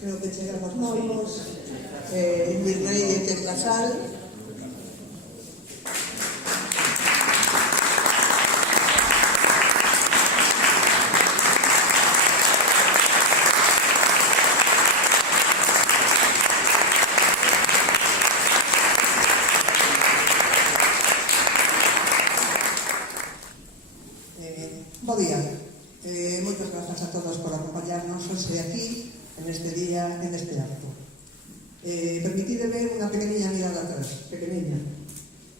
creo que chegamos novos, Virrey e Ted Casal. Bo día. Moitas grazas a todos por acompañarnos hoxe aquí, en este día, en este acto. Permitideme unha pequeniña mirada atrás, pequeniña.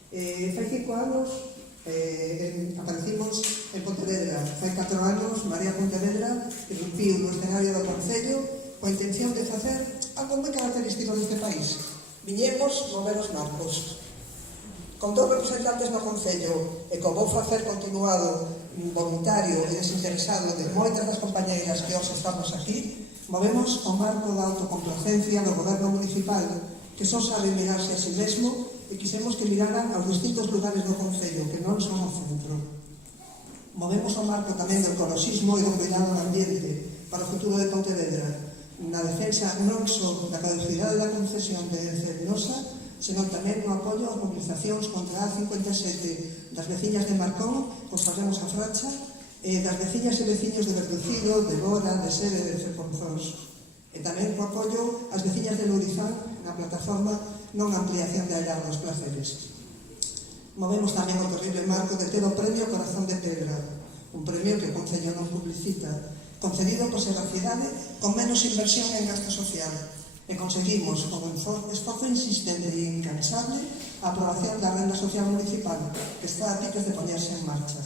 Fai 5 anos aparecimos en Pontevedra. Fai 4 anos Marea Pontevedra irrumpiu no escenario do Concello coa intención de facer algo moi característico deste país. Viñemos mover os marcos. Con 2 representantes no Concello e co vou facer continuado voluntario e desinteresado de moitas das compañeiras que hoxe estamos aquí, movemos o marco da autocomplacencia do goberno municipal que só sabe mirarse a si mesmo e quisemos que miraran aos distintos lugares do Concello que non son o centro. Movemos o marco tamén do ecoloxismo e do cuidado do ambiente para o futuro de Pontevedra na defensa non só da caducidade da concesión de Cenosa, senón tamén no apoio ás mobilizacións contra a A57 das veciñas de Marcón, os facemos a fracha, e das veciñas e veciños de Verducillo, de Bora, de Sere e de Ceponzóns. E tamén co apoio ás veciñas de Lourizán na plataforma non ampliación de Allar dos Placeres. Movemos tamén o terrible marco de ter o premio Corazón de Pedra, un premio que o Concello non publicita, concedido por Seracidade con menos inversión en gasto social. E conseguimos, con un esforzo insistente e incansable, a aprobación da renda social municipal, que está a piques de poñerse en marcha.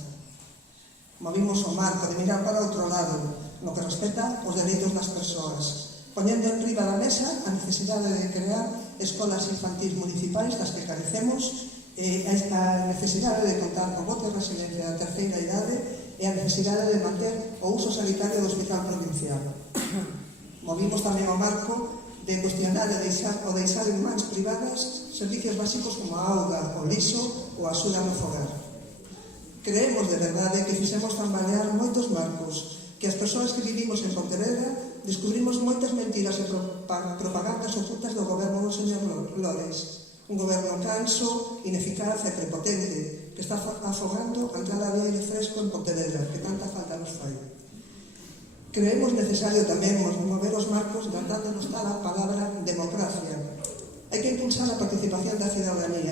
Movimos o marco de mirar para outro lado, no que respecta os dereitos das persoas, poñendo en riba da mesa a necesidade de crear escolas infantís municipais das que carecemos, a necesidade de contar con bote de residencia da terceira idade e a necesidade de manter o uso sanitario do hospital provincial. Movimos tamén o marco de cuestionar e deixar en mans privadas servicios básicos como a auga, o liso ou a axuda no fogar. Creemos de verdade que fixemos tambalear moitos marcos, que as persoas que vivimos en Pontevedra descubrimos moitas mentiras e propagandas ocultas do goberno do señor Lores, un goberno canso, ineficaz e prepotente, que está afogando a entrada de aire fresco en Pontevedra, que tanta falta nos fai. Creemos necesario tamén mover os marcos dándonos a palabra democracia. Hai que impulsar a participación da cidadanía,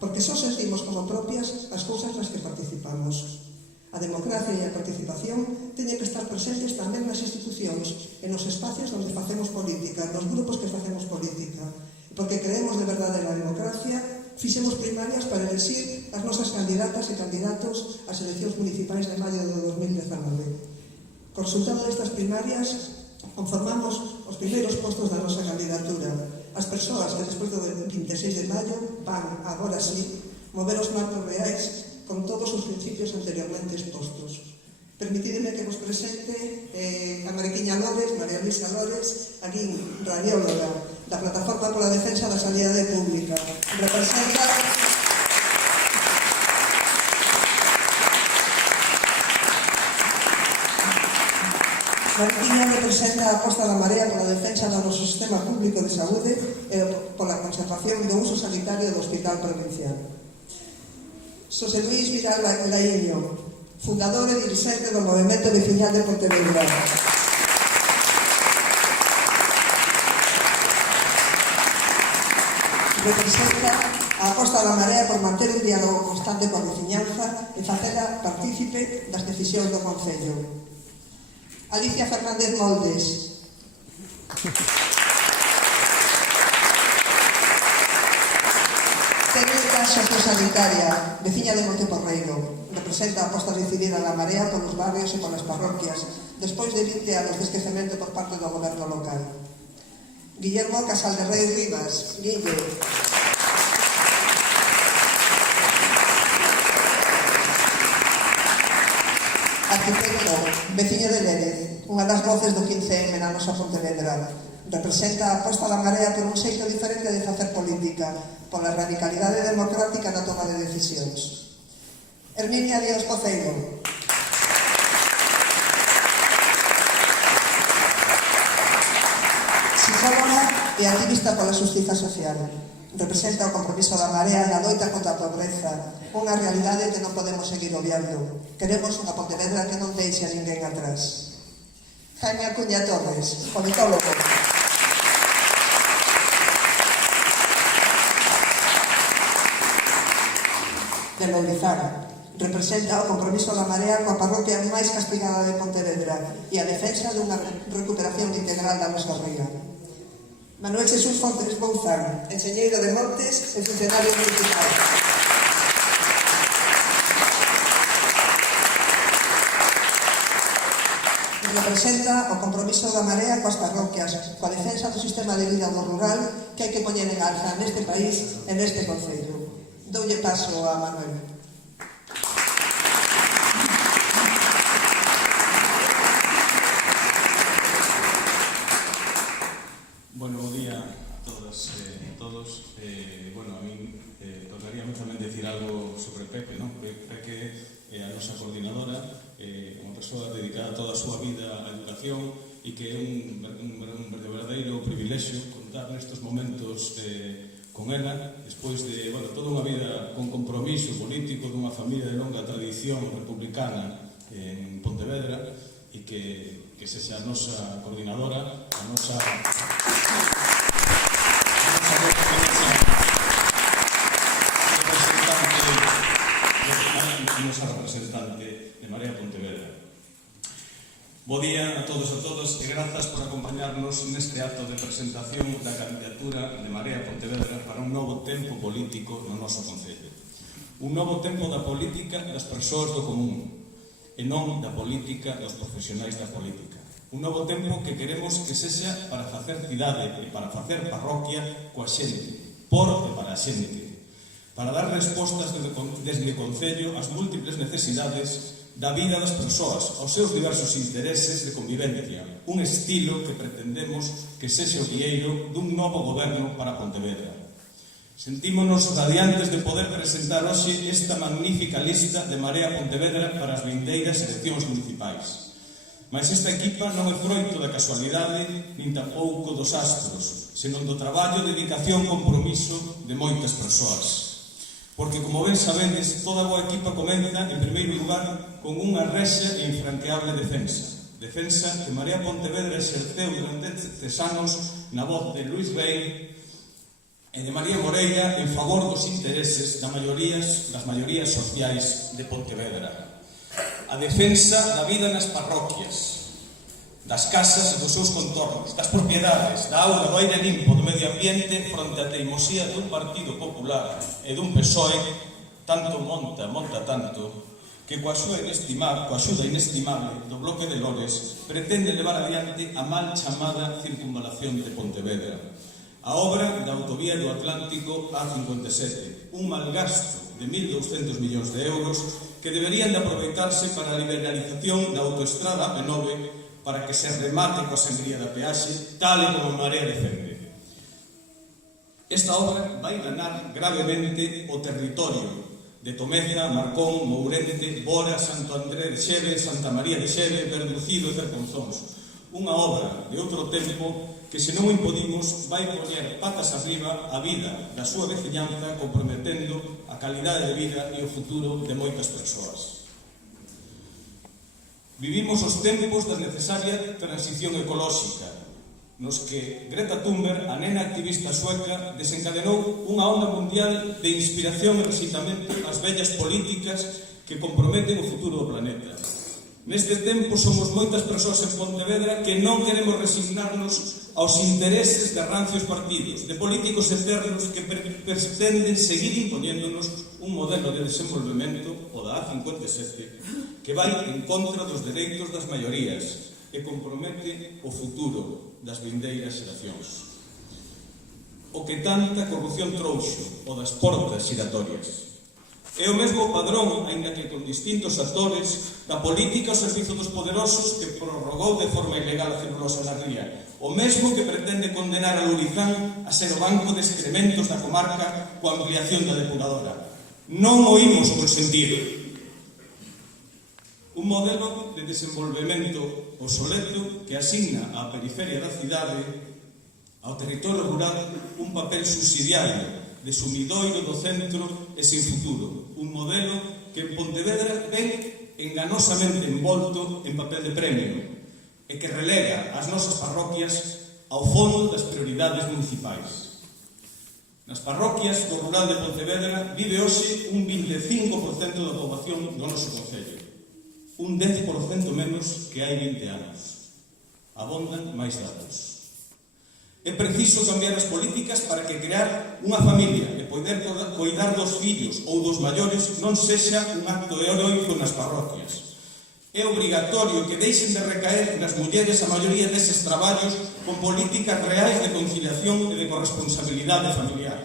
porque só sentimos como propias as cousas nas que participamos. A democracia e a participación teñen que estar presentes tamén nas institucións e nos espacios onde facemos política, nos grupos que facemos política. Porque creemos de verdade na democracia, fixemos primarias para elegir as nosas candidatas e candidatos ás eleccións municipais de maio de 2019. Co resultado destas primarias conformamos os primeiros postos da nosa candidatura. As persoas que despois do 26 de maio van, agora sí, mover os marcos reais con todos os principios anteriormente expostos. Permitideme que vos presente a Mariquiña Lores, María Luisa Lores, aquí radióloga da Plataforma pola Defensa da Sanidade Pública. Representa Mariquiña representa a aposta da Marea pola defensa do noso sistema público de saúde e pola conservación do uso sanitario do Hospital Provincial. Xosé Luís Vidal Laíño, fundador e dirixente do Movemento Veciñal de Pontevedra. Representa a aposta da Marea por manter un diálogo constante coa veciñanza e facela partícipe das decisións do Concello. Alicia Fernández Moldes. Técnica sociosanitaria, veciña de Monteporreiro. Representa a aposta decidida da Marea polos barrios e polas parroquias, despois de 20 anos de esquecemento por parte do goberno local. Guillermo Casal de Rey Rivas, Guille. Arquitecto, veciño de Lérez, unha das voces do 15M na nosa Pontevedra. Representa a aposta da Marea por un xeito diferente de facer política, pola radicalidade democrática na toma de decisións. Herminia Díaz Poceiro. e activista pola xustiza social. Representa o compromiso da Marea na loita contra a pobreza, unha realidade que non podemos seguir obviando. Queremos unha Pontevedra que non deixe a ninguén atrás. Jaime Acuña Torres, politólogo. De Lourizán. Representa o compromiso da Marea coa parroquia máis castigada de Pontevedra e a defensa dunha recuperación integral da nosa ría. Manuel Xesús Fontes Bouzán, enxeñeiro de Montes e funcionario municipal. Representa o compromiso da Marea coas parroquias, coa defensa do sistema de vida do rural que hai que poñer en alza neste país e neste concello. Doulle paso a Manuel. Bueno, bo día a todas e todos. Bueno, a min tocaríame tamén decir algo sobre Pepe, non? Pepe é a nosa coordinadora, unha persoa dedicada toda a súa vida á educación e que é un verdadeiro privilexio contar nestes momentos con ela, despois de, bueno, toda unha vida con compromiso político dunha familia de longa tradición republicana en Pontevedra e que sexa a nosa coordinadora, a nosa representante de Marea Pontevedra. Bo día a todos e todas e grazas por acompañarnos neste acto de presentación da candidatura de Marea Pontevedra para un novo tempo político no noso concello. Un novo tempo da política das persoas do común e non da política dos profesionais da política. Un novo tempo que queremos que sexa para facer cidade e para facer parroquia coa xente, por e para a xente, para dar respostas desde o concello ás múltiples necesidades da vida das persoas, aos seus diversos intereses de convivencia, un estilo que pretendemos que sexa o guieiro dun novo goberno para Pontevedra. Sentímonos radiantes de poder presentar hoxe esta magnífica lista de Marea Pontevedra para as vindeiras eleccións municipais. Mas esta equipa non é froito da casualidade nin tampouco dos astros, senón do traballo, dedicación, compromiso de moitas persoas. Porque, como ben sabedes, toda boa equipa comeza, en primeiro lugar, con unha rexa e infranqueable defensa. Defensa que Marea Pontevedra exerceu durante estes anos na voz de Luís Rey e de María Moreira en favor dos intereses das maiorías sociais de Pontevedra. A defensa da vida nas parroquias, das casas e dos seus contornos, das propiedades, da auga, do aire limpo, do medio ambiente fronte á teimosía dun Partido Popular e dun PSOE tanto monta tanto que coa axuda inestimable do bloque de Lores pretende levar adiante a mal chamada circunvalación de Pontevedra, a obra da autovía do Atlántico A57, un malgasto de 1.200 millóns de euros que deberían de aproveitarse para a liberalización da autoestrada AP9 para que se remate coa sangría da peaxe, tal e como a Marea defende. Esta obra vai danar gravemente o territorio de Tomeza, Marcón, Mourente, Bora, Santo André de Xeve, Santa María de Xeve, Verducido e Cerconzóns. Unha obra de outro tempo que, se non o impodimos, vai poñer patas arriba a vida da súa veciñanza, comprometendo a calidade de vida e o futuro de moitas persoas. Vivimos os tempos da necesaria transición ecolóxica, nos que Greta Thunberg, a nena activista sueca, desencadenou unha onda mundial de inspiración e rexeitamento ás vellas políticas que comprometen o futuro do planeta. Neste tempo somos moitas persoas en Pontevedra que non queremos resignarnos aos intereses de rancios partidos, de políticos eternos que pretenden seguir impoñéndonos un modelo de desenvolvemento, o da A57, que vai en contra dos dereitos das maiorías e compromete o futuro das vindeiras xeracións. O que tanta corrupción trouxo, o das portas xiratorias. É o mesmo padrón, aínda que con distintos actores, da política ao servizo dos poderosos que prorrogou de forma ilegal a celulosa na ría. O mesmo que pretende condenar a Lourizán a ser o banco de excrementos da comarca coa ampliación da depuradora. Non oímos consentido. Un modelo de desenvolvemento obsoleto que asigna á periferia da cidade a ao territorio rural un papel subsidiario de sumidoiro do centro e sin futuro, un modelo que en Pontevedra ven enganosamente envolto en papel de premio e que relega as nosas parroquias ao fondo das prioridades municipais. Nas parroquias do rural de Pontevedra vive hoxe un 25% da poboación do noso concello, un 10% menos que hai 20 anos. Abondan máis datos. É preciso cambiar as políticas para que crear unha familia e poder coidar dos fillos ou dos maiores non sexa un acto heroico nas parroquias. É obrigatorio que deixen de recaer nas mulleres a maioría deses traballos con políticas reais de conciliación e de corresponsabilidade familiar.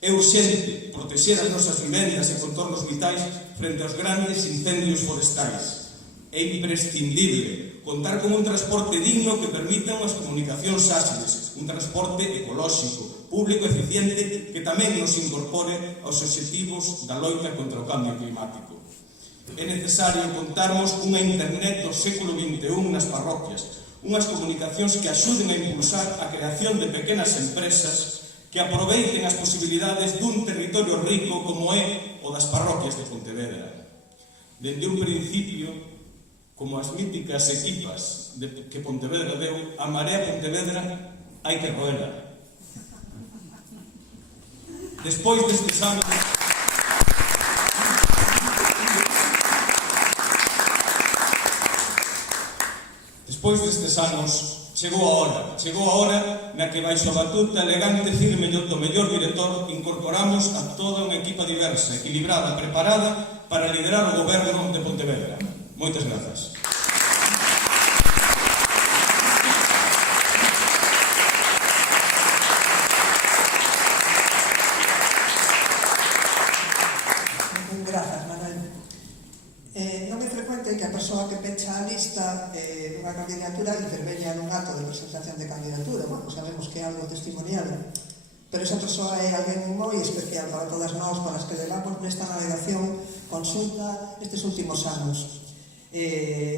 É urxente protexer as nosas vivendas e contornos vitais frente aos grandes incendios forestais. É imprescindible contar con un transporte digno que permita unhas comunicacións áxiles, un transporte ecolóxico, público e eficiente que tamén nos incorpore aos obxectivos da loita contra o cambio climático. É necesario contarmos cunha internet do século XXI nas parroquias, unhas comunicacións que axuden a impulsar a creación de pequenas empresas que aproveiten as posibilidades dun territorio rico como é o das parroquias de Pontevedra. Dende un principio, como as míticas equipas que Pontevedra deu, a Marea Pontevedra hai que roela. Despois destes anos... chegou a hora na que baixo a batuta elegante, firme do mellor director incorporamos a toda unha equipa diversa, equilibrada, preparada para liderar o goberno de Pontevedra. Moitas grazas. Grazas, Manuel. Non é frecuente que a persoa que pecha a lista dunha candidatura interveña nun acto de presentación de candidatura. Bueno, sabemos que é algo testimonial, pero esa persoa é alguén moi especial para todas nós, para as que levamos nesta navegación consulta estes últimos anos.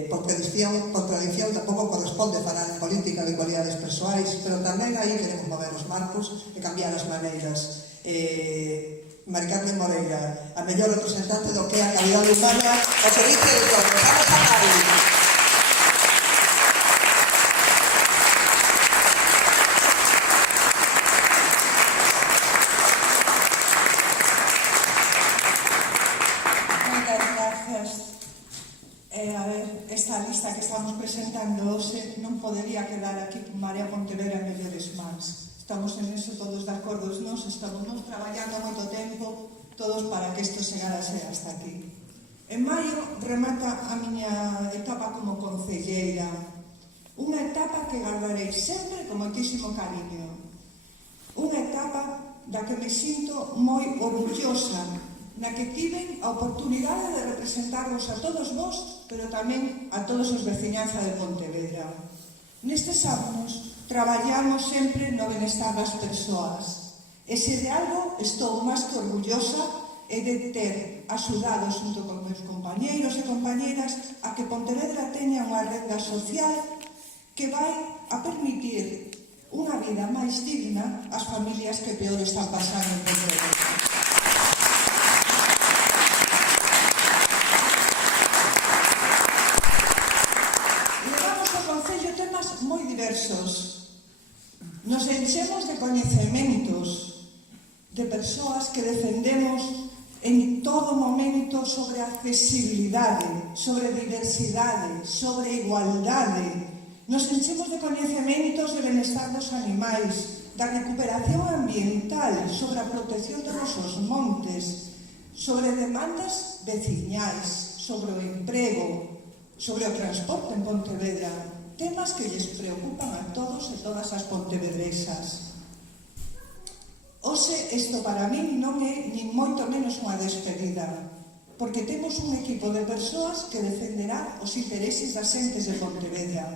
Por tradición tampouco corresponde falar en política de cualidades persoais, pero tamén aí queremos mover os marcos e cambiar as maneiras. Mari Carmen Moreira, a mellor representante do que é a calidade humana ao servicio de todos. Vamos a Mari. Moitas gracias. A ver, esta lista que estamos presentando hoxe non podería quedar aquí con Marea Pontevedra en mellores mans. Estamos en eso todos de acordo, nos estamos traballando moito tempo todos para que isto chegase hasta aquí. En maio remata a miña etapa como concelleira, unha etapa que guardarei sempre con moitísimo cariño, unha etapa da que me sinto moi orgullosa, na que tiven a oportunidade de representarvos a todos vos, pero tamén a todos os veciñanza de Pontevedra. Nestes anos traballamos sempre no benestar das persoas. E se de algo estou máis que orgullosa é de ter axudado xunto con meus compañeiros e compañeras a que Pontevedra teña unha renda social que vai a permitir unha vida máis digna ás familias que peor están pasando en Pontevedra. Nos enchemos de coñecementos de persoas que defendemos en todo momento sobre accesibilidade, sobre diversidade, sobre igualdade. Nos enchemos de coñecementos de benestar dos animais, da recuperación ambiental, sobre a protección dos nosos montes, sobre demandas veciñais, sobre o emprego, sobre o transporte en Pontevedra. Temas que lles preocupan a todos e todas as pontevedresas. Hoxe, isto para min non é nin moito menos unha despedida, porque temos un equipo de persoas que defenderá os intereses das xentes de Pontevedra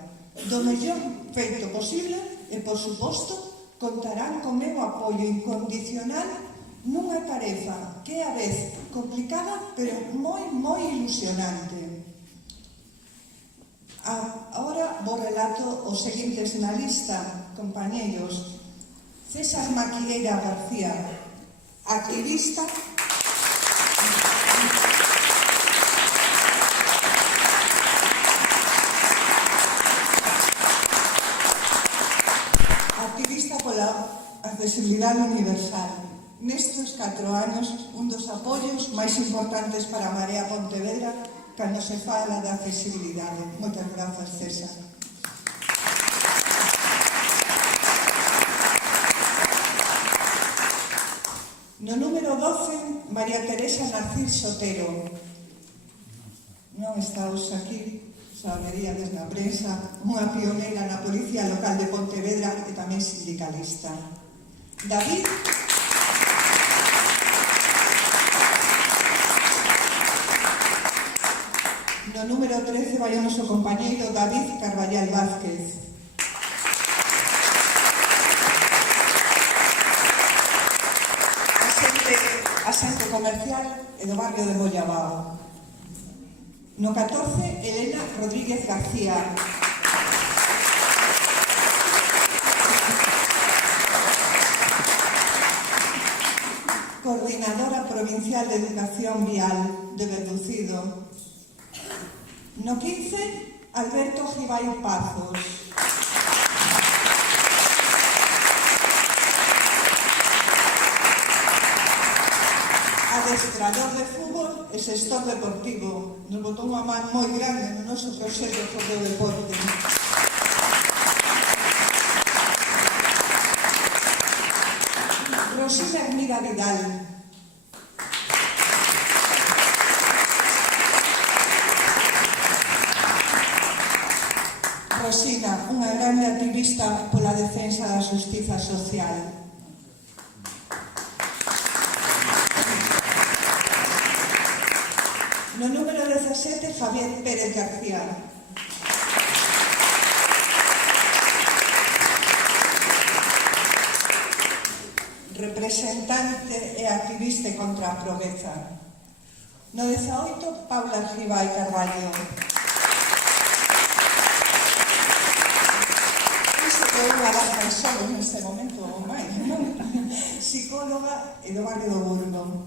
do mellor feito posible e, por suposto, contarán con meu apoio incondicional nunha tarefa que é a vez complicada, pero moi ilusionante. Ahora vos relato os seguintes na lista, compañeiros. César Maquieira García, activista pola accesibilidade universal. Nestes 4 anos, un dos apoios máis importantes para a Marea Pontevedra cando se fala de accesibilidade. Moitas grazas, César. No número 12, María Teresa Narcís Sotero. Non está hoxe aquí, saberíades na prensa, unha pioneira na Policía Local de Pontevedra e tamén sindicalista. David no número 13 vai o noso compañeiro David Carballal Vázquez. Asente comercial e do barrio de Bollabao. No 14, Elena Rodríguez García. Coordinadora Provincial de Educación Vial de Verducido. No 15, Alberto Gibay Pazos. Adestrador de fútbol e xestor deportivo. Nos botou unha man moi grande no noso proxecto sobre o deporte. Rosina Hermida Vidal. Rosina, unha grande activista pola defensa da xustiza social. No número 17, Javier Pérez García. Representante e activista contra a pobreza. No 18, Paula Ribay Carballo. Isto que é unha das persoas neste momento ou máis, non? Psicóloga e do barrio do Burgo.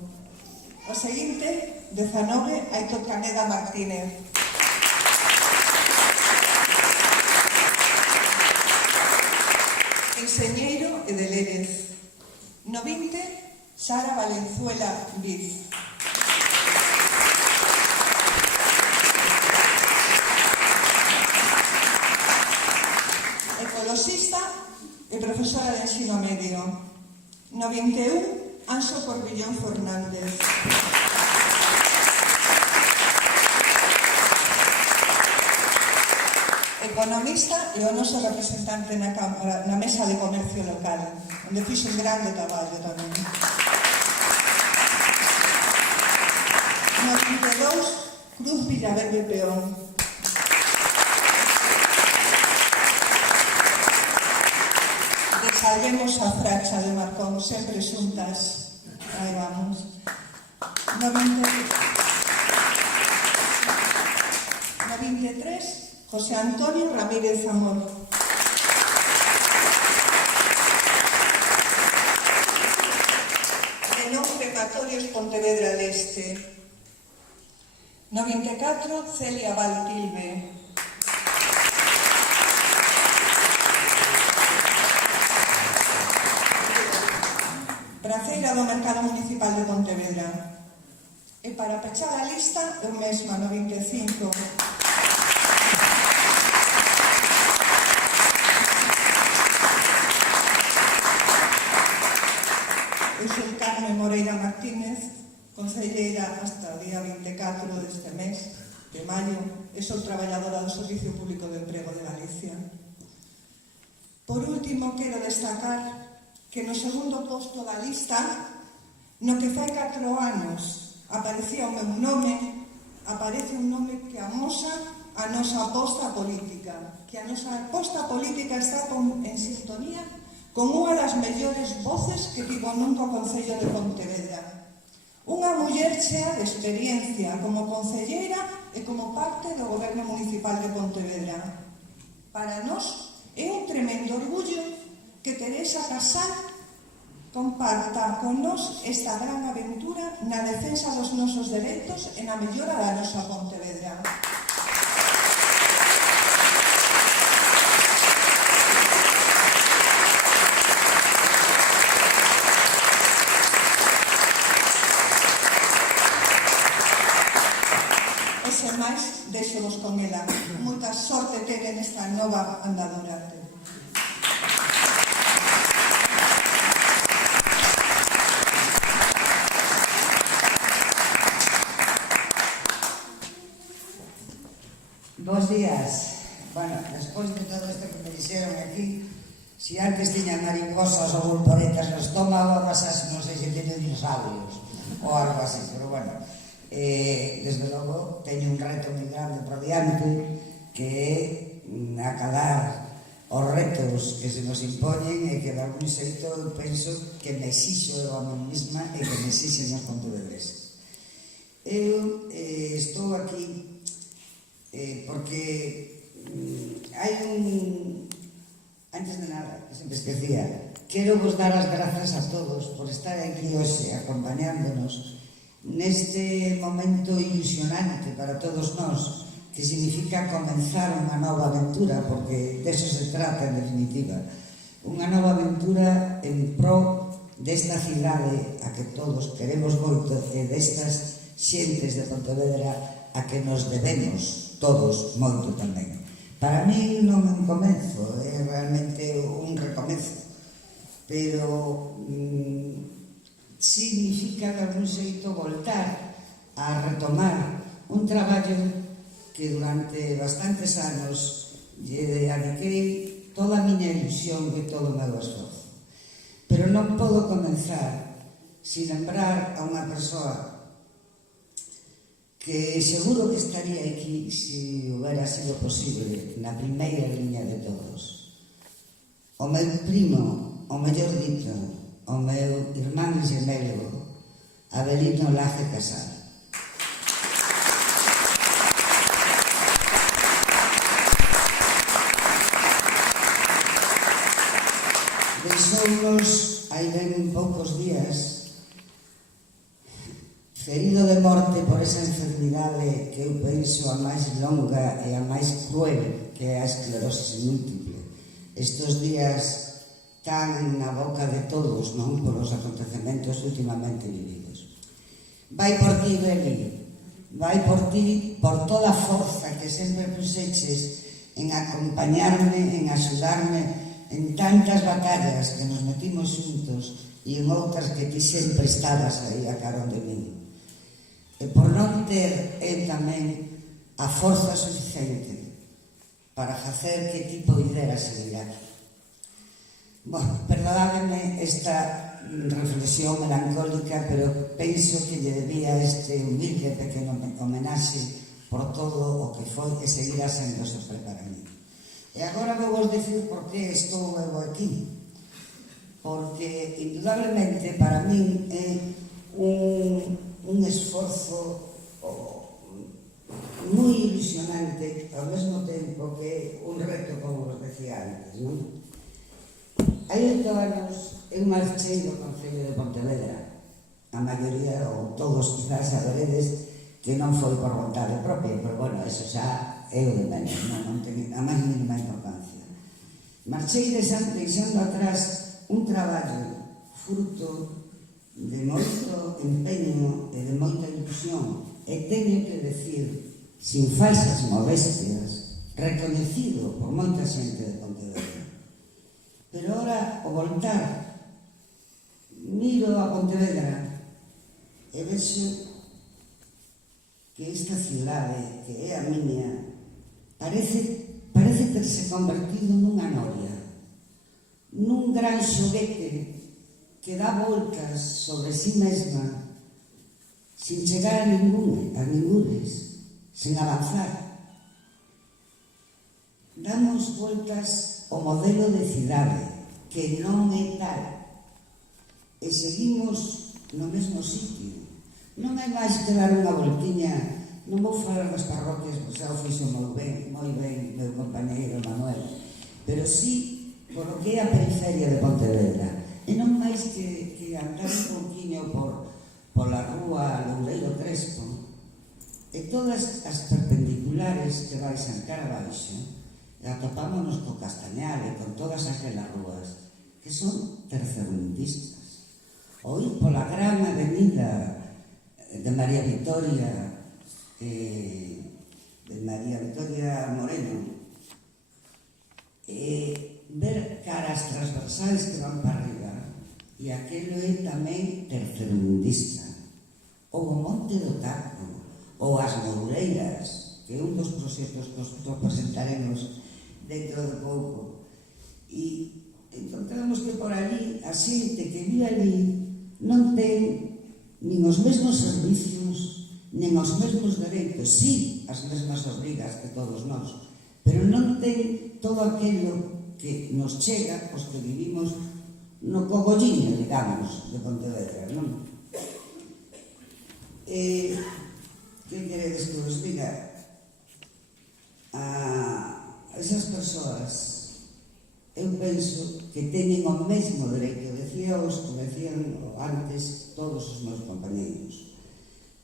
O seguinte, 19, Aitor Caneda Martínez. Enseñeiro e de Lérez. No 20, Sara Valenzuela Viz. Ecoloxista e profesora de ensino medio. No 21, Anxo Corbillón Fernández. Economista e o noso representante na Cámara, na Mesa de Comercio Local, onde fixo un grande traballo tamén. No 22, Cruz Villaverde Peón. Salvemos a Fracha de Marcón, sempre xuntas. Aí vamos. No 23, José Antonio Ramírez Zamor. De non crematorios Pontevedra Leste. No 24, Celia Valtilbe. Praceira do Mercado Municipal de Pontevedra. E para pechar a lista, eu mesma, no 25. Eu sou Carmen Moreira Martínez, concelleira hasta o día 24 deste mes de maio, e sou traballadora do Servicio Público de Emprego de Galicia. Por último, quero destacar que no segundo posto da lista, no que fai 4 anos aparecía o meu nome, aparece un nome que amosa a nosa aposta política, que a nosa aposta política está en sintonía con unha das mellores voces que tivo nunca o Concello de Pontevedra. Unha muller chea de experiencia como concelleira e como parte do Goberno Municipal de Pontevedra. Para nós é un tremendo orgullo que Teresa Casal comparta con nos esta gran aventura na defensa dos nosos dereitos e na mellora da nosa Pontevedra. E sen máis, deixo-vos con ela. Moita sorte ten esta nova andadura. Bos días. Bueno, despois de todo isto que me dixeron aquí, si antes tiñan mariposas ou voltoretas no estómago, non sei se teñen dinosaurios ou algo así, pero bueno, desde logo teño un reto moi grande por diante, que é acalar os retos que se nos impoñen e que de algún xeito eu penso que me exixo eu a mí mesma e que me exixen os pontevedreses. Eu estou aquí porque hai antes de nada, que sempre esquecía, quero vos dar as grazas a todos por estar aquí hoxe acompañándonos neste momento ilusionante para todos nós, que significa comenzar unha nova aventura, porque deso se trata en definitiva, unha nova aventura en pro desta cidade a que todos queremos moito e destas xentes de Pontevedra a que nos debemos todos moito tamén. Para mí non é un comenzo, é realmente un recomezo, pero significa de algún xeito voltar a retomar un traballo que durante bastantes anos lle dediquei toda a miña ilusión e todo o meu esforzo. Pero non podo comenzar sin lembrar a unha persoa que seguro que estaría aquí se houbera sido posible na primeira liña de todos. O meu primo, o mellor dito, o meu irmán gemelo, Avelino Laje Casal. Deixounos hai ben poucos días ferido de morte por esa enfermidade que eu penso a máis longa e a máis cruel, que é a esclerosis múltiple. Estes días tan na boca de todos, non, polos acontecementos últimamente vividos. Vai por ti, Beli, vai por ti, por toda a forza que sempre puxeches en acompañarme, en axudarme en tantas batallas que nos metimos xuntos e en outras que ti sempre estabas aí a carón de mí. E por non ter eu tamén a forza suficiente para facer que ti poideras seguir aquí. Bueno, perdonádeme esta reflexión melancólica, pero penso que lle debía este humilde pequeno homenaxe por todo o que foi e seguirá sendo sempre para mí. E agora vou vos dicir por que estou eu aquí. Porque, indudablemente, para min é un esforzo moi ilusionante, ao mesmo tempo que é un reto, como vos decía antes, non? Hai 8 anos eu marchei do Concello de Pontevedra. A maioría, ou todos quizás saberedes, que non foi por vontade propia, pero bueno, eso xa é o de menos, non ten a máis mínima importancia. Marchei deixando atrás un traballo fruto de moito empeño e de moita ilusión, e teño que decir, sin falsas modestias, recoñecido por moita xente de Pontevedra. Pero ora, ao voltar, miro a Pontevedra e vexo que esta cidade, que é a miña, parece terse convertido nunha noria, nun gran xoguete que dá voltas sobre si mesma sin chegar a ningunes, sin avanzar. Damos voltas ao modelo de cidade, que non é tal, e seguimos no mesmo sitio. Non é máis que dar unha voltiña, non vou falar das parroquias, porque xa o fixo moi ben meu compañeiro Manuel, pero sí por o que é a periferia de Pontevedra. E non máis que andar un pouquinho pola rúa Loureiro Crespo, e todas as perpendiculares que baixan cara abaixo, e atopámonos co Castañal e con todas aquelas rúas que son tercermundistas. O ir pola gran avenida de María Victoria Moreno, ver caras transversais que van para arriba, e aquelo é tamén tercermundista. Ou o Monte do Taco, ou as Moureiras, que é un dos proxectos que os presentaremos dentro de pouco. E encontramos que por ali a xente que vive ali non ten nin os mesmos servicios, nin os mesmos dereitos, sí, as mesmas obrigas que todos nós, pero non ten todo aquilo que nos chega os que vivimos no cogolliño, digamos, de Pontevedra, non? Que queredes que vos diga? A esas persoas, eu penso que teñen o mesmo dereito, decíaos, como decían antes todos os meus compañeiros,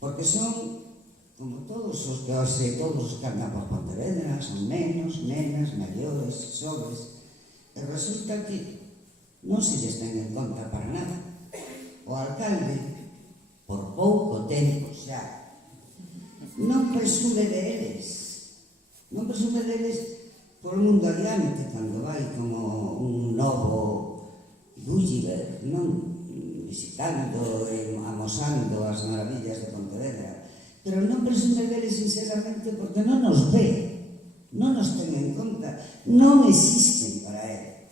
porque son como todos os que andan por Pontevedra, son nenos, nenas, maiores, xoves, e resulta que non se lles ten en conta para nada. O alcalde, por pouco tempo xa, non presume deles por o mundo adiante, cando vai como un novo Gulliver, non? Visitando e amosando as maravillas de Pontevedra, pero non presume deles sinceramente porque non nos ve, non nos ten en conta, non existen para él.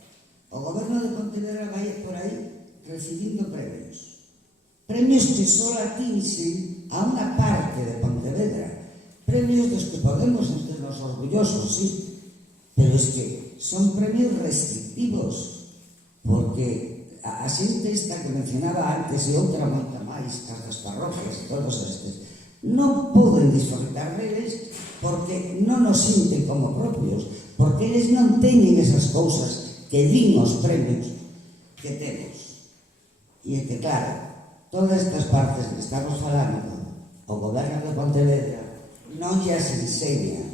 O goberno de Pontevedra vai por aí recibindo premios que só atinxen a unha parte de Pontevedra, premios dos que podemos sentirnos orgullosos, sí, pero es que son premios restrictivos, porque a xente esta que mencionaba antes e outra moita máis, as das parroquias e todos estes, non poden disfrutar deles porque non nos sinten como propios, porque eles non teñen esas cousas que din os premios que temos. E é que, claro, todas estas partes que estamos falando, o goberno de Pontevedra non llas enseña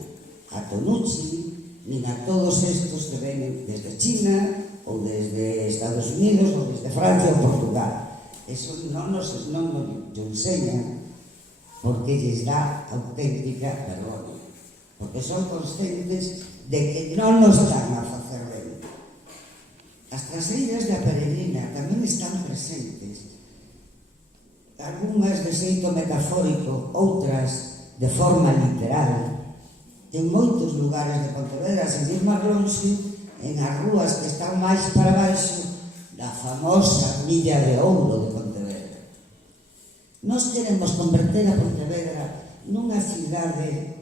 a Tonucci, nin a todos estos que venen desde China, ou desde Estados Unidos, ou desde Francia ou Portugal. Eso non nos enseña porque lles dá auténtica vergonha, porque son conscientes de que non nos están a facer ben. As traseiras da peregrina tamén están presentes, algunhas de xeito metafórico, outras de forma literal, en moitos lugares de Pontevedra, sen ir máis lonxe, en as rúas que están máis para baixo da famosa Milla de Ouro de Pontevedra. Nós queremos converter a Pontevedra nunha cidade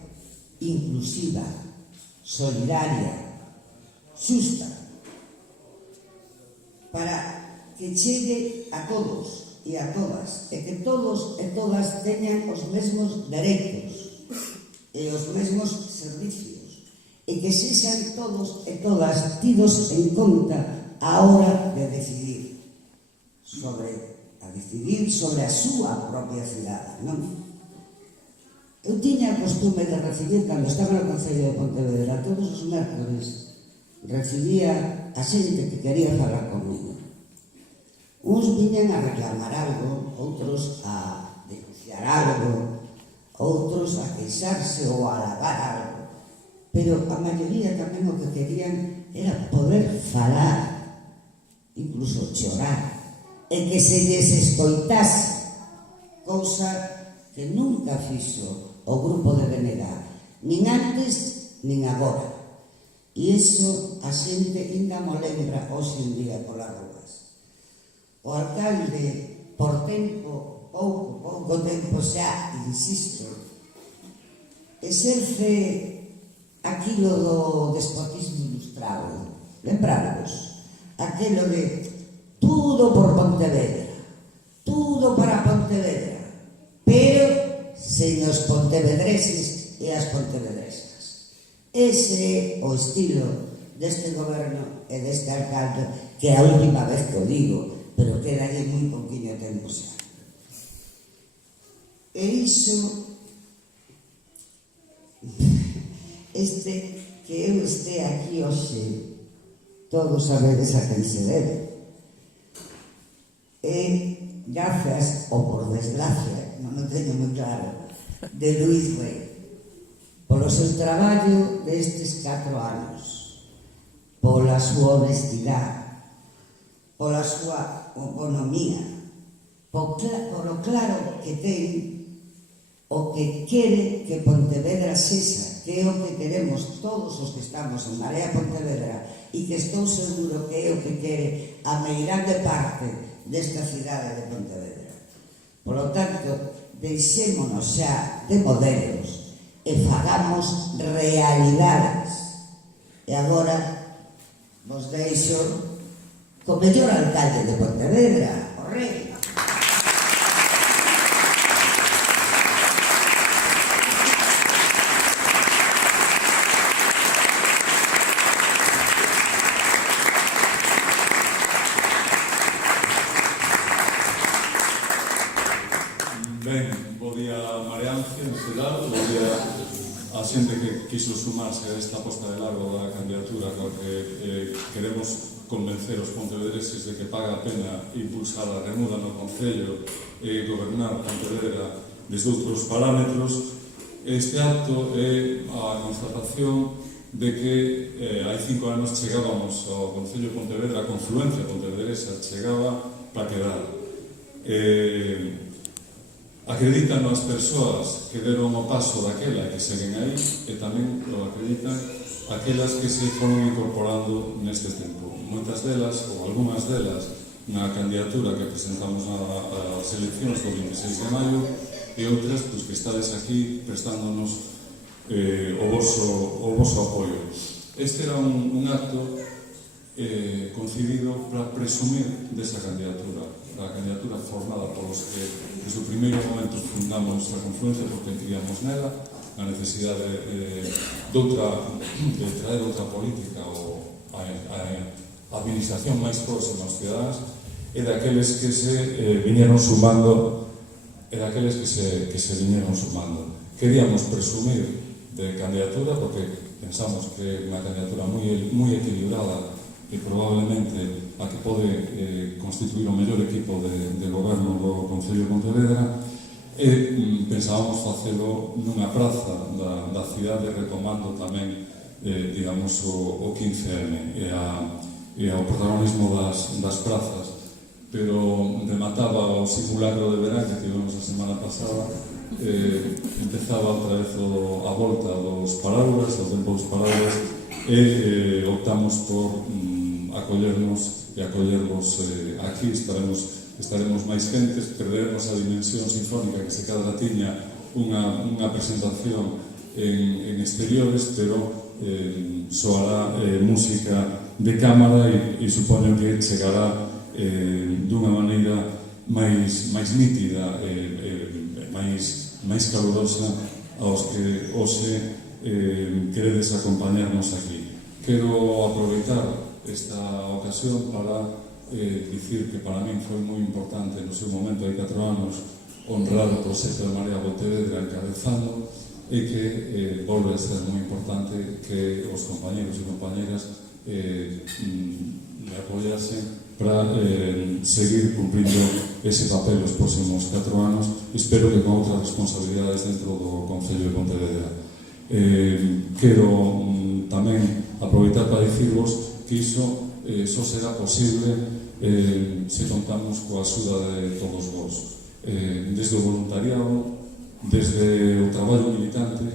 inclusiva, solidaria, xusta, para que chegue a todos e a todas, e que todos e todas teñan os mesmos dereitos e os mesmos servicios, e que sexan todos e todas tidos en conta a hora de decidir sobre a súa propia cidade, non? Eu tiña a costume de recibir, cando estaba no Concello de Pontevedra, todos os mércores recibía a xente que quería falar comigo. Uns viñan a reclamar algo, outros a denunciar algo, outros a queixarse ou a alabar algo, pero a maioría tamén o que querían era poder falar, incluso chorar, e que se lles escoitase, cousa que nunca fixo o grupo de BNG, nin antes nin agora. E iso a xente ainda mo lembra hoxe en día polas rúas. O alcalde, por tempo, pouco tempo xa, insisto, exerce aquilo do despotismo ilustrado. Lembramos? Aquilo de tudo por Pontevedra, tudo para Pontevedra, pero sen os pontevedreses e as pontevedresas. Ese é o estilo deste goberno e deste alcalde, que a última vez que o digo, pero queda aí moi pouquinho tempo xa. E iso, que eu este aquí hoxe, todos sabedes a quen se debe. E grazas, ou por desgracia, non o teño moi claro, de Luís Rei, polo seu traballo destes 4 anos, pola súa honestidade, pola súa economía, polo claro que ten o que quere que Pontevedra sexa, que é o que queremos todos os que estamos en Marea Pontevedra e que estou seguro que é o que quere a meirande parte desta cidade de Pontevedra. Por lo tanto, deixémonos xa de modelos e fagamos realidades. E agora vos deixo co mellor alcalde de Pontevedra, o Rei. Ben, bo día Mareancia, en xeral, bo día a xente que quiso sumarse a esta posta de largo da candidatura coa que queremos convencer os pontevedreses de que paga a pena impulsar a remuda no Concello e gobernar Pontevedra desde outros parámetros. Este acto é a constatación de que hai 5 anos chegábamos ao Concello de Pontevedra, a confluencia pontevedresa chegaba para quedar. Acreditan as persoas que deron o paso daquela e que seguen aí, e tamén o acreditan aquelas que se foron incorporando neste tempo. Moitas delas, ou algunhas delas, na candidatura que presentamos ás eleccións do 26 de maio, e outras que estades aquí prestándonos o voso apoio. Este era un acto concibido para presumir desa candidatura, a candidatura formada polos que desde o primeiro momento fundamos a confluencia porque queríamos nela a necesidade de traer outra política ou a administración máis próxima aos cidadanos e daqueles que se viñeron sumando Queríamos presumir de candidatura porque pensamos que é unha candidatura moi equilibrada e probablemente a que pode constituir o mellor equipo de goberno do Concello de Pontevedra, e pensábamos facelo nunha praza da cidade, retomando tamén digamos o 15M e ao protagonismo das prazas, pero remataba o simulacro de verán que tivemos a semana pasada, empezaba outra vez a volta dos parábolas, o tempo dos parábolas, e optamos por acollernos e acollerlos aquí. Estaremos máis quentes, perderemos a dimensión sinfónica que se cadra tiña unha presentación en exteriores, pero soará música de cámara e supoño que chegará dunha maneira máis nítida e máis calurosa aos que hoxe queredes acompañarnos aquí. Quero aproveitar esta ocasión para dicir que para min foi moi importante no seu momento, hai 4 anos, honrar o proxecto de Marea Pontevedra encabezando, e que volve a ser moi importante que os compañeros e compañeras me apoyasen para seguir cumprindo ese papel os próximos 4 anos. Espero que con outras responsabilidades dentro do Concello de Pontevedra. Quero tamén aproveitar para dicirvos que iso só será posible se contamos coa axuda de todos vos, desde o voluntariado, desde o traballo militante,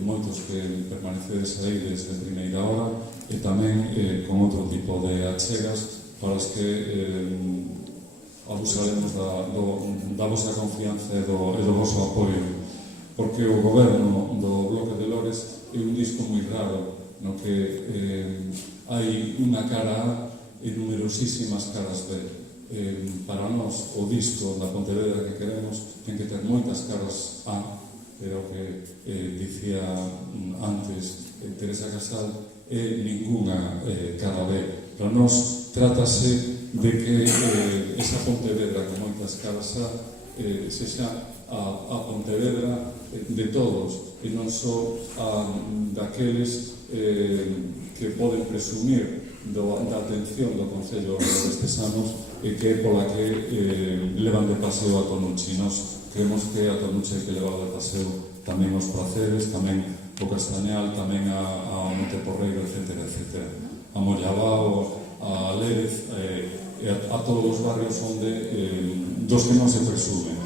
moitos que permanecedes aí desde a primeira hora, e tamén con outro tipo de achegas para os que abusaremos da vosa confianza e do voso apoio, porque o goberno do Bloque de Lores é un disco moi raro no que hai unha cara A e numerosísimas caras B. Para nós, o disco da Pontevedra que queremos ten que ter moitas caras A, é o que dicía antes Teresa Casal, e ninguna cara B. Para nós trátase de que esa Pontevedra con moitas casas sexa a Pontevedra de todos e non só a daqueles que poden presumir da atención do Concello destes anos e que é pola que levan de paseo a Tonucci. Nos creemos que a Tonucci que leva de paseo tamén os Praceres, tamén o Castañal, tamén a Monte Porreiro, etc. A Mollabao, a Lérez, a todos os barrios onde dos que non se presumen.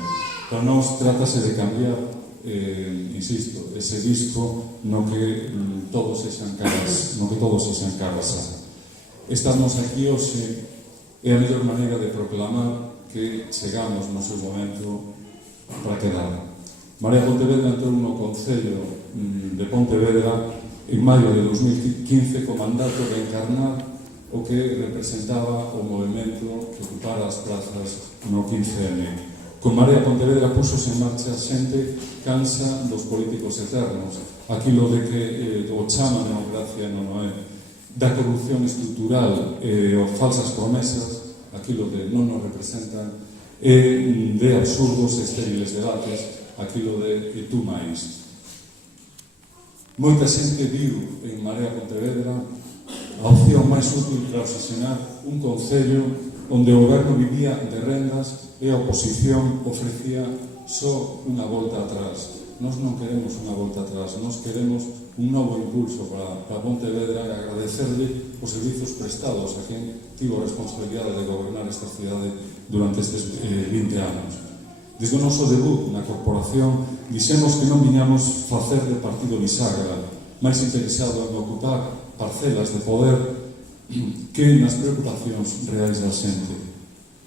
Para nós trátase de cambiar, insisto, ese disco no que todos sexan caras, Estamos aquí hoxe é a mellor maneira de proclamar que chegamos no seu momento para quedar. Marea Pontevedra entrou no Concello de Pontevedra en maio de 2015 co mandato de encarnar o que representaba o movimento que ocupara as plazas no 15M. Con Marea Pontevedra puxos en marcha xente cansa dos políticos eternos, aquilo de que o chama democracia non é, da corrupción estrutural e falsas promesas, aquilo de non nos representan, e de absurdos e estériles debates, aquilo de e tú máis. Moita xente viu en Marea Pontevedra a opción máis útil para obsesionar un concello onde o goberno vivía de rendas e a oposición ofrecía só unha volta atrás. Nós non queremos unha volta atrás, nós queremos un novo impulso para Pontevedra e agradecerle os servizos prestados a quen tivo a responsabilidade de gobernar esta cidade durante estes 20 anos. Desde o noso debut na corporación dixemos que non viñamos facer de partido bisagra, máis interesado en ocupar parcelas de poder que nas preocupacións reais da xente.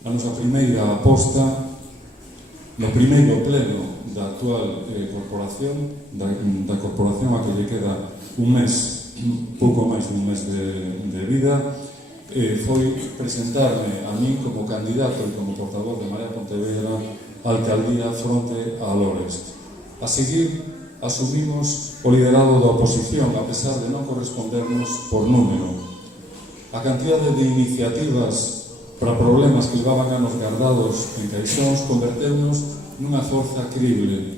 A nosa primeira aposta no primeiro pleno da actual corporación, da corporación a que lle queda un mes, pouco máis dun mes de vida, foi presentarme a min como candidato e como portavoz de Marea Pontevedra a alcaldía fronte a Lores. A seguir, asumimos o liderado da oposición, a pesar de non correspondernos por número. A cantidade de iniciativas para problemas que levaban anos guardados en caixóns converteunos nunha forza crible.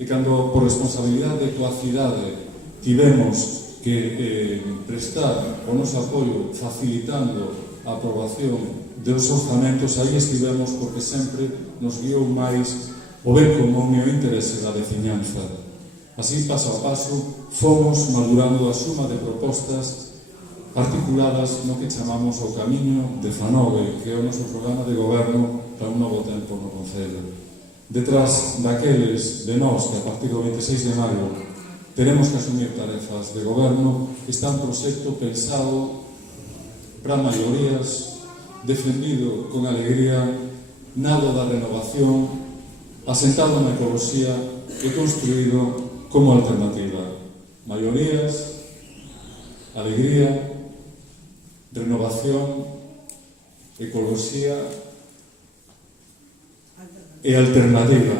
E cando, por responsabilidade coa cidade, tivemos que prestar o noso apoio facilitando a aprobación dos orzamentos, aí estivemos porque sempre nos guiou máis o ben común e o interese da veciñanza. Así, paso a paso, fomos madurando a suma de propostas articuladas no que chamamos o Camiño de Fanove, que é o noso programa de goberno para un novo tempo no Concello. Detrás daqueles de nós que a partir do 26 de maio teremos que asumir tarefas de goberno, está un proxecto pensado para maiorías, defendido con alegría, nado da renovación, asentado na ecoloxía e construído como alternativa. Maiorías, alegría, renovación, ecoloxía e alternativa.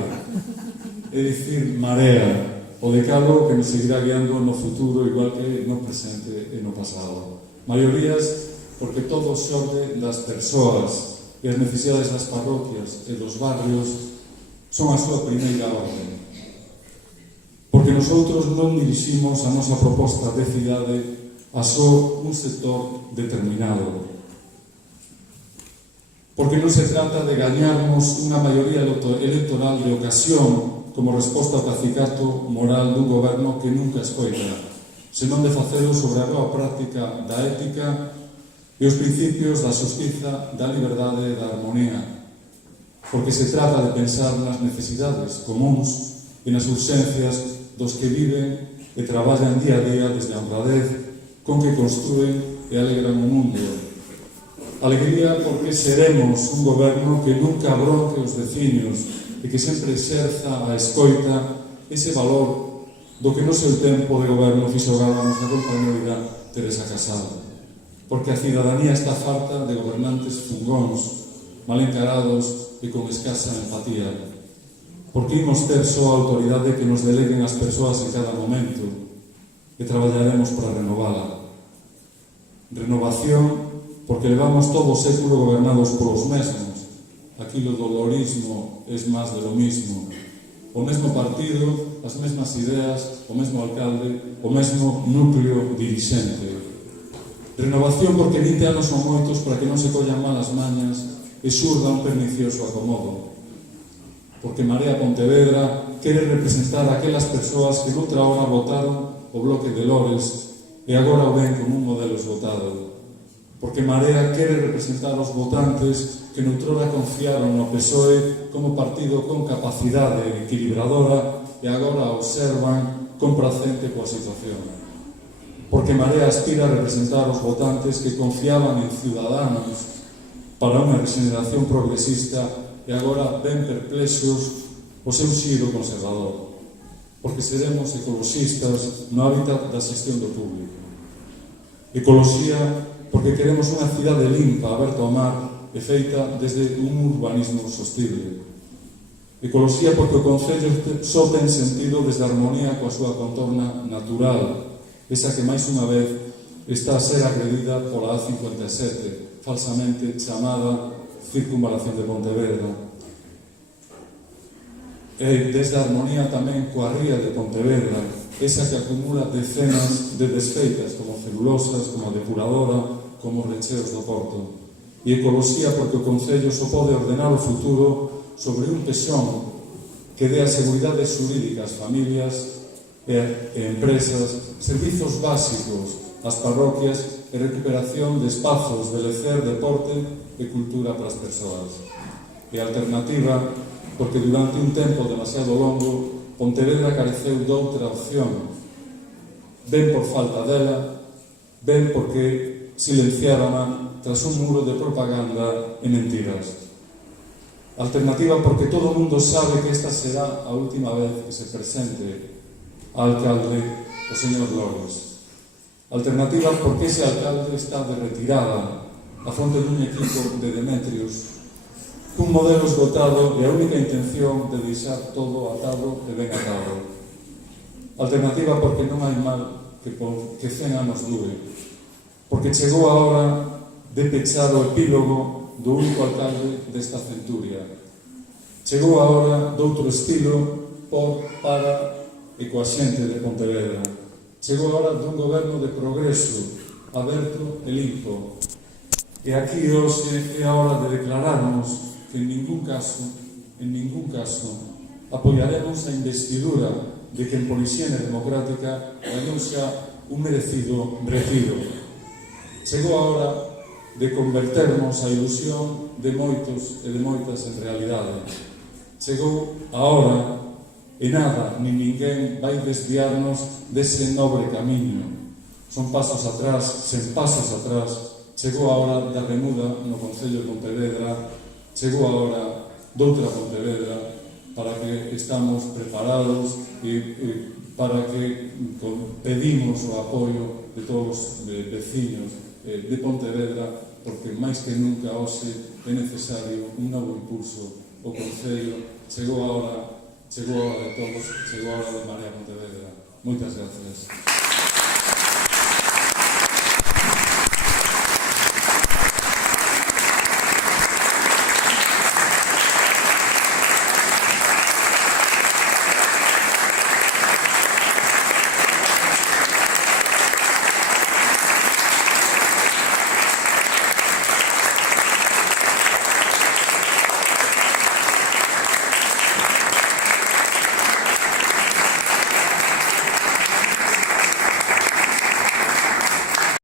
É dicir, marea, o decálogo que nos seguirá guiando no futuro igual que no presente e no pasado. Maiorías, porque todo xorde das persoas e as necesidades das parroquias e dos barrios son a súa primeira orden. Porque nosotros non diriximos a nosa proposta de cidade a só un sector determinado. Porque non se trata de gañarnos unha maioría electoral de ocasión como resposta ao cacicato moral dun goberno que nunca escoita, senón de facelo sobre a boa práctica da ética e os principios da xustiza, da liberdade e da armonía. Porque se trata de pensar nas necesidades comuns e nas urxencias dos que viven e traballan día a día desde a honradez con que construen e alegran o mundo. Alegría porque seremos un goberno que nunca bronque os veciños e que sempre exerza a escoita ese valor do que no seu tempo de goberno fixo gala a nosa compañeira Teresa Casal. Porque a cidadanía está farta de gobernantes fungóns, mal encarados e con escasa empatía. Porque imos ter só a autoridade que nos deleguen as persoas en cada momento e traballaremos para renovala. Renovación porque levamos todo o século gobernados polos mesmos. Aquilo do lorismo é máis de lo mismo. O mesmo partido, as mesmas ideas, o mesmo alcalde, o mesmo núcleo dirixente. Renovación porque 20 anos son moitos para que non se collan malas mañas e xurda un pernicioso acomodo. Porque Marea Pontevedra quere representar aquelas persoas que noutra hora votaron o bloque de Lores e agora o ven como un modelo esgotado. Porque Marea quere representar os votantes que noutrora confiaron no PSOE como partido con capacidade equilibradora e agora observan complacente coa situación. Porque Marea aspira a representar os votantes que confiaban en Ciudadanos para unha regeneración progresista e agora ven perplexos o seu xiro conservador. Porque seremos ecoloxistas no hábitat da xestión do público. Ecoloxía porque queremos unha cidade limpa, aberta ao mar e feita desde un urbanismo sostible. Ecoloxía porque o Concello só ten sentido desde a armonía coa súa contorna natural, esa que máis unha vez está a ser agredida pola A57, falsamente chamada Circunvalación de Pontevedra. E desde a armonía tamén coa ría de Pontevedra, esa que acumula decenas de desfeitas como celulosas, como a depuradora, como recheos do porto. E ecoloxía porque o Concello só pode ordenar o futuro sobre un pexón que dé a seguridade xurídica ás familias e empresas, servizos básicos ás parroquias e recuperación de espazos de lecer, deporte e cultura para as persoas. E a alternativa porque durante un tempo demasiado longo Pontevedra careceu doutra opción, ben por falta dela, ben porque silenciárona tras un muro de propaganda e mentiras. Alternativa porque todo o mundo sabe que esta será a última vez que se presente a alcalde o señor Lores. Alternativa porque ese alcalde está de retirada a fronte dun equipo de Demetrios cun modelo esgotado e a única intención de deixar todo atado e ben atado. Alternativa porque non hai mal que 100 anos dure, porque chegou a hora de pechar o epílogo do único alcalde desta centuria. Chegou a hora doutro estilo por, para e coa xente de Pontevedra. Chegou a hora dun goberno de progreso, aberto e limpo. E aquí hoxe é a hora de declararnos que en ningún caso, apoiaremos a investidura de quen por higiene democrática renuncia un merecido retiro. Chegou a hora de converternos a ilusión de moitos e de moitas en realidade. Chegou a hora e nada nin ninguén vai desviarnos dese nobre camiño. Son pasos atrás, sen pasos atrás. Chegou a hora da remuda no Concello de Pontevedra. Chegou a hora doutra Pontevedra para que estamos preparados e para que pedimos o apoio de todos os veciños de Pontevedra porque máis que nunca hoxe é necesario un novo impulso. O Concello chegou a hora de todos, chegou a hora de Marea Pontevedra. Moitas gracias.